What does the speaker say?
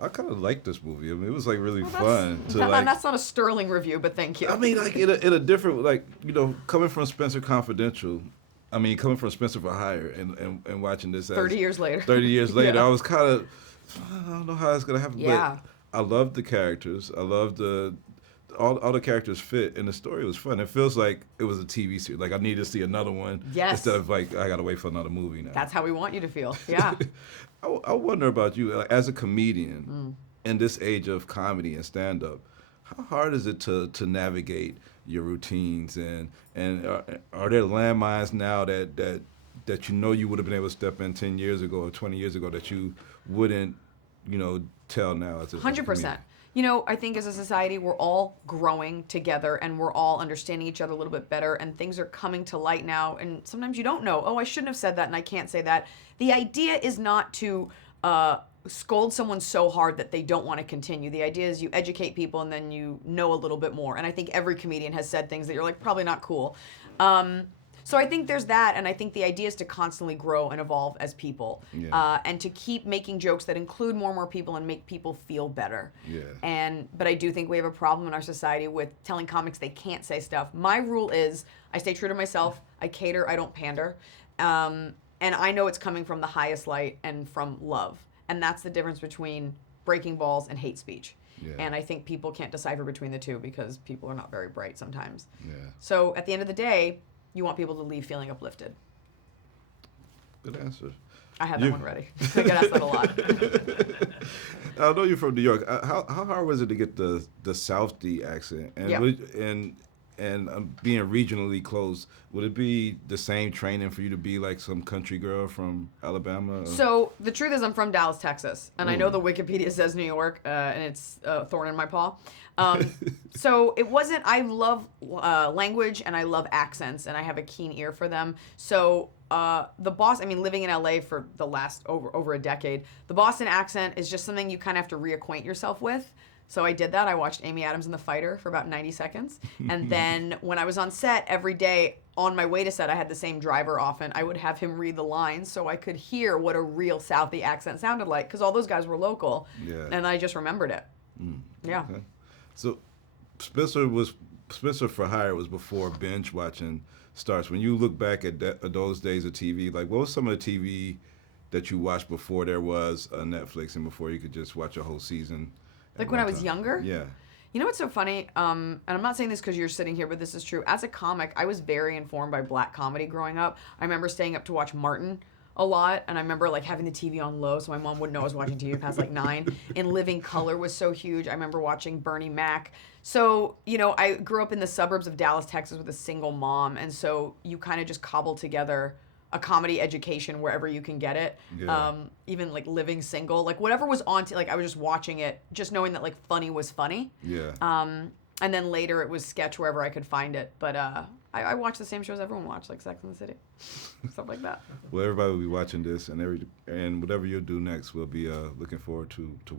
I kind of liked this movie. I mean, it was like really Well, fun to like. that's not a sterling review, but thank you. I mean, like in a different, like, you know, coming from Spenser Confidential, I mean, coming from Spenser for Hire and watching this 30 years later. 30 years later, Yeah. I was kind of, I don't know how it's gonna happen. Yeah. But I loved the characters. I loved all the characters fit, and the story was fun. It feels like it was a TV series. Like I need to see another one Yes. instead of like I gotta wait for another movie now. That's how we want you to feel. Yeah. I wonder about you, like, as a comedian in this age of comedy and stand up. How hard is it to navigate your routines and are there landmines now that you know you would have been able to step in 10 years ago or 20 years ago that you wouldn't, you know, tell now as a 100%. You know, I think as a society, we're all growing together and we're all understanding each other a little bit better and things are coming to light now. And sometimes you don't know, oh, I shouldn't have said that and I can't say that. The idea is not to scold someone so hard that they don't want to continue. The idea is you educate people and then you know a little bit more. And I think every comedian has said things that you're like, probably not cool. So I think there's that, and I think the idea is to constantly grow and evolve as people, and to keep making jokes that include more and more people and make people feel better. Yeah. But I do think we have a problem in our society with telling comics they can't say stuff. My rule is I stay true to myself. I cater. I don't pander, and I know it's coming from the highest light and from love, and that's the difference between breaking balls and hate speech. Yeah. And I think people can't decipher between the two because people are not very bright sometimes. Yeah. So at the end of the day, you want people to leave feeling uplifted. Good answer. I have that one ready. I get asked that a lot. I know you're from New York. How hard was it to get the Southie accent and being regionally close? Would it be the same training for you to be like some country girl from Alabama? So the truth is, I'm from Dallas, Texas, and I know the Wikipedia says New York, and it's a thorn in my paw. So it wasn't. I love language and I love accents, and I have a keen ear for them. So the Boston, I mean, living in LA for the last over a decade, the Boston accent is just something you kind of have to reacquaint yourself with. So I did that. I watched Amy Adams and the Fighter for about 90 seconds. And then when I was on set every day, on my way to set, I had the same driver often. I would have him read the lines so I could hear what a real Southie accent sounded like, because all those guys were local. Yeah. And I just remembered it. Yeah. Okay. So Spenser for Hire was before binge watching starts. When you look back at those days of TV, like what was some of the TV that you watched before there was a Netflix and before you could just watch a whole season? Like when I was younger? Yeah. You know what's so funny? And I'm not saying this because you're sitting here, but this is true. As a comic, I was very informed by black comedy growing up. I remember staying up to watch Martin a lot, and I remember like having the TV on low so my mom wouldn't know I was watching TV past like 9. And Living Color was so huge. I remember watching Bernie Mac. So, you know, I grew up in the suburbs of Dallas, Texas with a single mom, and so you kind of just cobble together a comedy education wherever you can get it. Yeah. Even like Living Single, like whatever was on, like I was just watching it, just knowing that like funny was funny. Yeah. And then later it was sketch wherever I could find it. But I watch the same shows everyone watched, like Sex and the City, stuff like that. Well, everybody will be watching this, and whatever you'll do next, we'll be looking forward to watching.